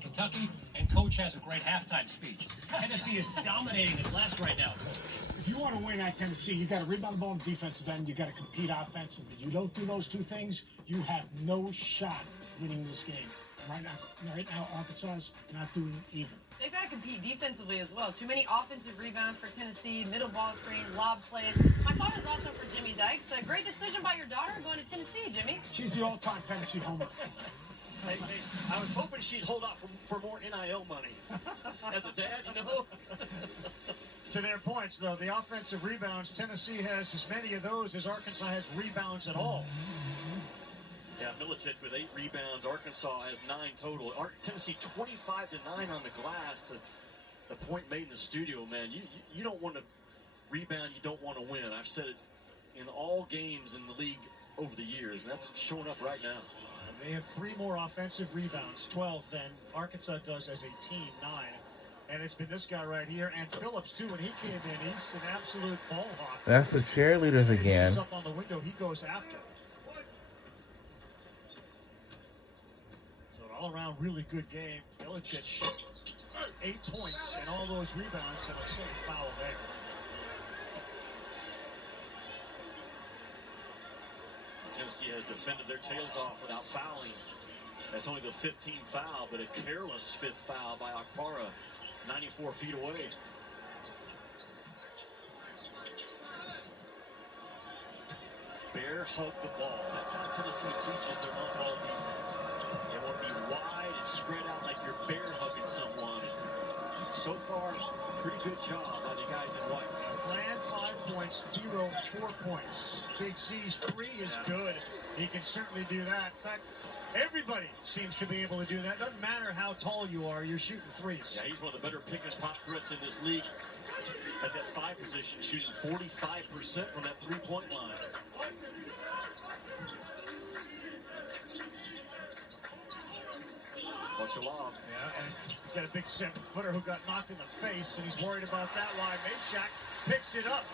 Kentucky, and Coach has a great halftime speech. Tennessee is dominating the glass right now. If you want to win at Tennessee, you got to rebound the ball on the defensive end. You got to compete offensively. You don't do those two things, you have no shot winning this game. Right now, Arkansas is not doing either. They've got to compete defensively as well. Too many offensive rebounds for Tennessee, middle ball screen, lob plays. My thought is also for Jimmy Dykes. A great decision by your daughter going to Tennessee, Jimmy. She's the all-time Tennessee homer. Hey, I was hoping she'd hold out for more NIL money. As a dad, you know. To their points, though, the offensive rebounds, Tennessee has as many of those as Arkansas has rebounds at all. Yeah, Milicic with 8 rebounds. Arkansas has 9 total. Tennessee 25-9 on the glass. To the point made in the studio, man, you don't want to rebound, you don't want to win. I've said it in all games in the league over the years, and that's showing up right now. They have 3 more offensive rebounds, 12 than Arkansas does as a team, 9. And it's been this guy right here, and Phillips too. When he came in, he's an absolute ball hawk. That's the cheerleaders again. He's up on the window, he goes after. So an all-around really good game. Milicic, 8 points and all those rebounds, and a silly foul there. Tennessee has defended their tails off without fouling. That's only the 15th foul, but a careless 5th foul by Akpara, 94 feet away. Bear hug the ball. That's how Tennessee teaches their on-ball defense. They want to be wide and spread out like you're bear hugging someone. So far, pretty good job by the guys in white. Fran, 5 points. Hero, 4 points. Big C's 3 is good. He can certainly do that. In fact, everybody seems to be able to do that. Doesn't matter how tall you are, you're shooting threes. Yeah, he's one of the better pick and pop threats in this league. At that 5 position, shooting 45% from that 3-point line. Watch the lob. Yeah, and he's got a big 7-footer who got knocked in the face, and he's worried about that. Why Meshack picks it up.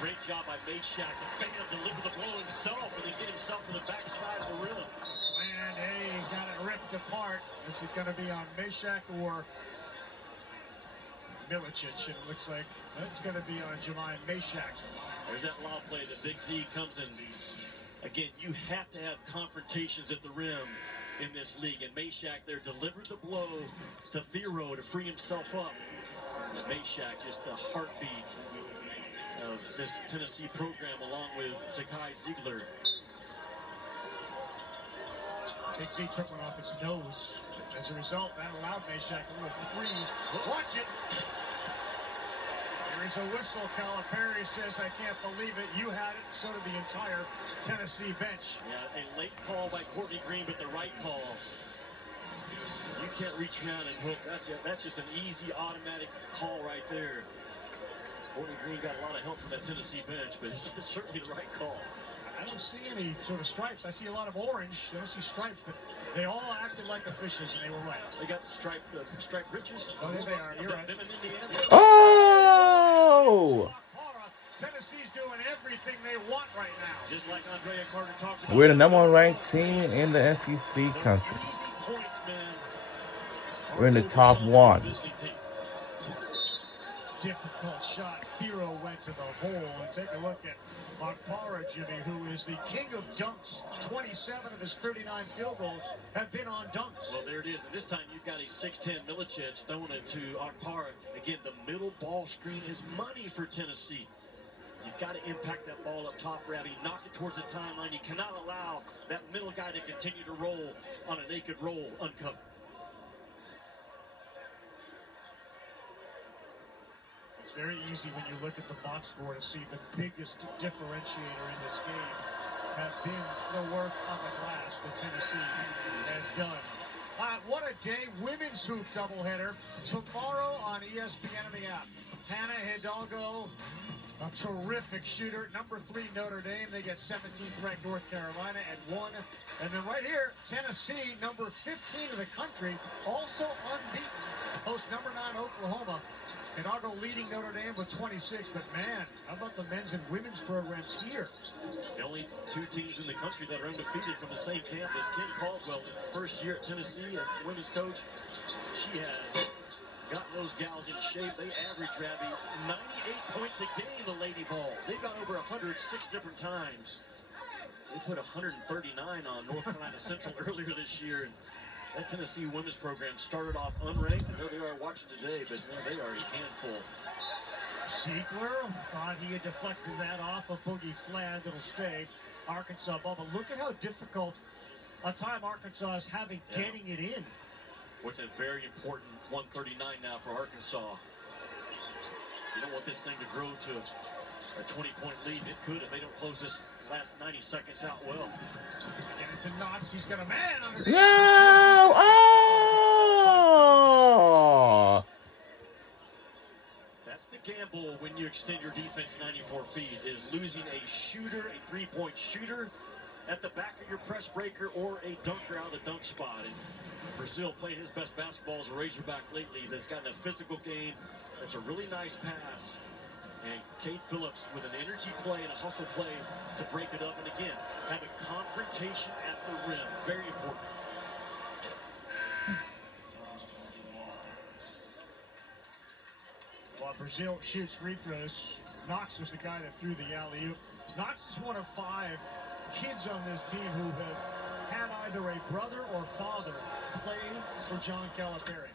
Great job by Meshack to bam, deliver the blow himself, and then get himself to the backside of the rim. And hey, got it ripped apart. Is it going to be on Meshack or Milicic? And it looks like it's going to be on Jemiah Meshack. There's that lob play that Big Z comes in. Again, you have to have confrontations at the rim in this league. And Meshack there delivered the blow to Thero to free himself up. And Meshack, just the heartbeat of this Tennessee program, along with Zakai Ziegler. Big Z took one off his nose. As a result, that allowed Meshack a little free. Watch it. There is a whistle. Calipari says, I can't believe it. You had it. So did the entire Tennessee bench. Yeah, a late call by Courtney Green, but the right call. You can't reach around and hook. That's just an easy automatic call right there. Courtney Green got a lot of help from that Tennessee bench, but it's certainly the right call. I don't see any sort of stripes. I see a lot of orange. I don't see stripes, but they all acted like officials, and they were right. They got striped britches. Oh, there they are. You're right. Them in Indiana. Oh! Tennessee's doing everything they want right now. Just like Andrea Carter talked about. We're the #1 ranked team in the SEC country. We're in the top 1. Difficult shot. Thero went to the hole. And take a look at Akpara, Jimmy, who is the king of dunks. 27 of his 39 field goals have been on dunks. Well, there it is. And this time you've got a 6'10 Milicic throwing it to Akpara. Again, the middle ball screen is money for Tennessee. You've got to impact that ball up top, Rabbi. Knock it towards the timeline. You cannot allow that middle guy to continue to roll on a naked roll uncovered. It's very easy when you look at the box score to see the biggest differentiator in this game have been the work on the glass that Tennessee has done. What a day. Women's hoop doubleheader tomorrow on ESPN and the app. Hannah Hidalgo A terrific shooter. Number 3, Notre Dame. They get 17th ranked North Carolina at 1. And then right here, Tennessee, number 15 in the country, also unbeaten. Host number 9, Oklahoma. Hidalgo leading Notre Dame with 26. But man, how about the men's and women's programs here? The only 2 teams in the country that are undefeated from the same campus. Kim Caldwell, in her first year at Tennessee as the women's coach, she has gotten those gals in shape. They average, Rabbi, 98 points a game, the Lady Vols. They've gone over 100 6 different times. They put 139 on North Carolina Central earlier this year. And that Tennessee women's program started off unranked. And there they are watching today, but man, they are a handful. Ziegler thought he had deflected that off of Boogie Fland. It'll stay Arkansas ball. But look at how difficult a time Arkansas is having getting it in. What's a very important 139 now for Arkansas. You don't want this thing to grow to a 20-point lead. It could if they don't close this last 90 seconds out well. Get it to Knox. He's got a man under the No! Oh! That's the gamble when you extend your defense 94 feet, is losing a shooter, a 3-point shooter at the back of your press breaker or a dunker out of the dunk spot. And Brazil playing his best basketball as a Razorback lately. That's gotten a physical game. That's a really nice pass. And Kate Phillips with an energy play and a hustle play to break it up. And again, have a confrontation at the rim. Very important. While Brazil shoots free throws, Knox was the guy that threw the alley-oop. Knox is one of 5 kids on this team who have had either a brother or father play for John Calipari.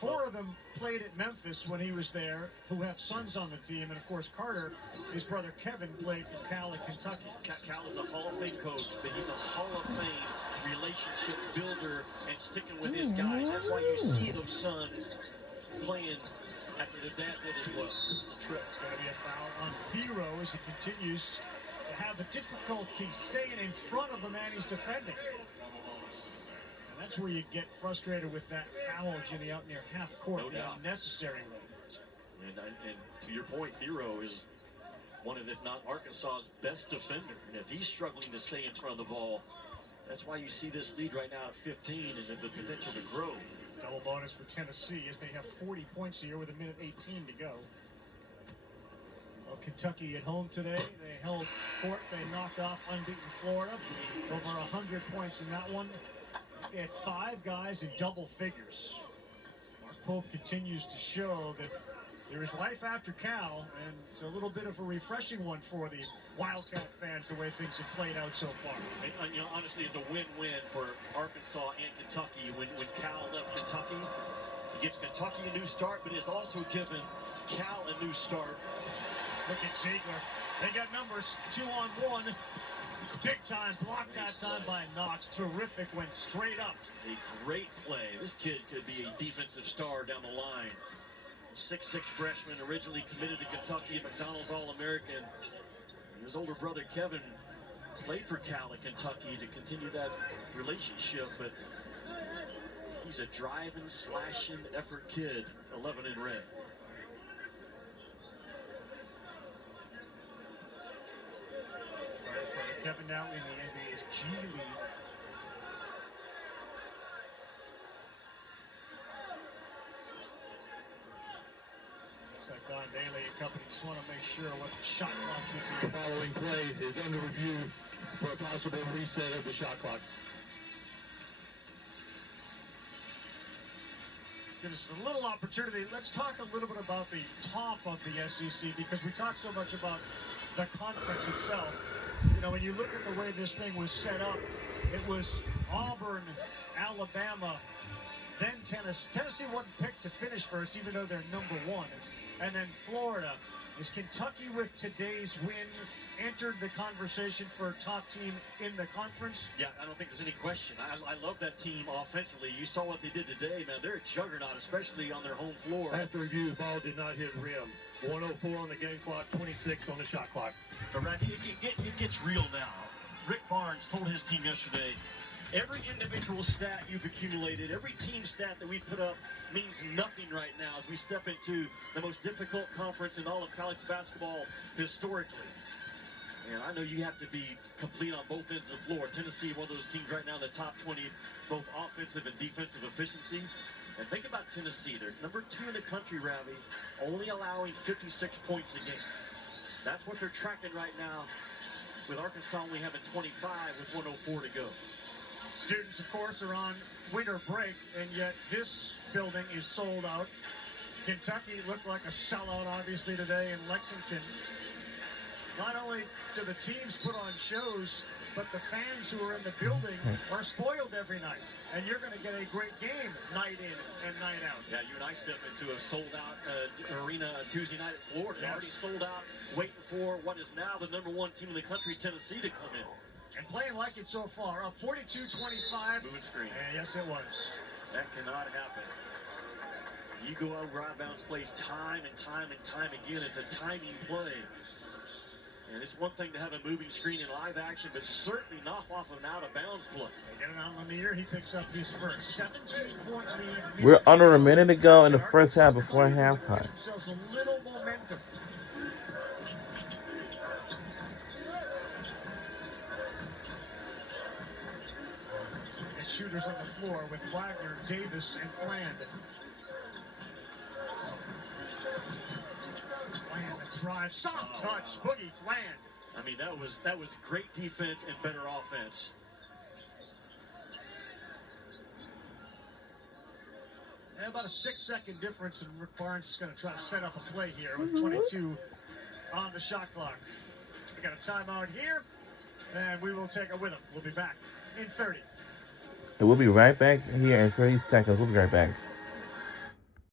4 of them played at Memphis when he was there, who have sons on the team. And, of course, Carter, his brother Kevin, played for Cal at Kentucky. Cal is a Hall of Fame coach, but he's a Hall of Fame relationship builder and sticking with his guys. That's why you see those sons playing after their dad did as well. It's going to be a foul on Firo as he continues to have the difficulty staying in front of the man he's defending. And that's where you get frustrated with that foul, Jimmy, out near half court. No doubt. The unnecessary one. And to your point, Firo is one of, if not Arkansas's best defender. And if he's struggling to stay in front of the ball, that's why you see this lead right now at 15 and the potential to grow. Double bonus for Tennessee as they have 40 points here with 1:18 to go. Well, Kentucky at home today. They held court. They knocked off unbeaten Florida. Over 100 points in that one. They had 5 guys in double figures. Mark Pope continues to show that there is life after Cal, and it's a little bit of a refreshing one for the Wildcat fans, the way things have played out so far. And, honestly, it's a win-win for Arkansas and Kentucky. When Cal left Kentucky, it gives Kentucky a new start, but it's also given Cal a new start. Look at Ziegler. They got numbers 2-on-1. Big time block that time by Knox. Terrific, went straight up. A great play. This kid could be a defensive star down the line. 6'6" freshman, originally committed to Kentucky, McDonald's All-American. His older brother Kevin played for Cal at Kentucky to continue that relationship, but he's a driving, slashing, effort kid, 11 in red. His brother Kevin now in the NBA's G League. Like Don Daly and company just want to make sure what the shot clock should be. The following play is under review for a possible reset of the shot clock. Give us a little opportunity. Let's talk a little bit about the top of the SEC, because we talk so much about the conference itself. You know, when you look at the way this thing was set up, it was Auburn, Alabama, then Tennessee. Tennessee wasn't picked to finish first, even though they're number 1. And then Florida. Is Kentucky, with today's win, entered the conversation for top team in the conference? Yeah, I don't think there's any question. I love that team offensively. You saw what they did today, man. They're a juggernaut, especially on their home floor. After review, the ball did not hit rim. 104 on the game clock, 26 on the shot clock. But Randy, it gets real now. Rick Barnes told his team yesterday, Every individual stat you've accumulated, every team stat that we put up means nothing right now as we step into the most difficult conference in all of college basketball historically. And I know you have to be complete on both ends of the floor. Tennessee, one of those teams right now in the top 20, both offensive and defensive efficiency. And think about Tennessee. They're number 2 in the country, Ravi, only allowing 56 points a game. That's what they're tracking right now, with Arkansas only having 25 with 104 to go. Students, of course, are on winter break, and yet this building is sold out. Kentucky looked like a sellout, obviously, today in Lexington. Not only do the teams put on shows, but the fans who are in the building are spoiled every night. And you're going to get a great game night in and night out. Yeah, you and I stepped into a sold-out arena Tuesday night at Florida. Yes. Already sold out, waiting for what is now the number 1 team in the country, Tennessee, to come in. And playing like it so far, up 42-25. Moving screen. Yes, it was. That cannot happen. You go over out-of-bounds plays time and time and time again. It's a timing play. And it's one thing to have a moving screen in live action, but certainly not off of an out-of-bounds play. They get it on Lanier. He picks up his first 17-point lead. We're under a minute to go in the first half before halftime. Themselves a little momentum. And shooters on the floor with Wagner, Davis, and Fland. Fland drive, soft touch, Boogie Fland. I mean, that was great defense and better offense. And about a 6-second difference, and Rick Barnes is going to try to set up a play here with 22 on the shot clock. We got a timeout here, and we will take it with him. We'll be back in 30. And we'll be right back here in 30 seconds. We'll be right back.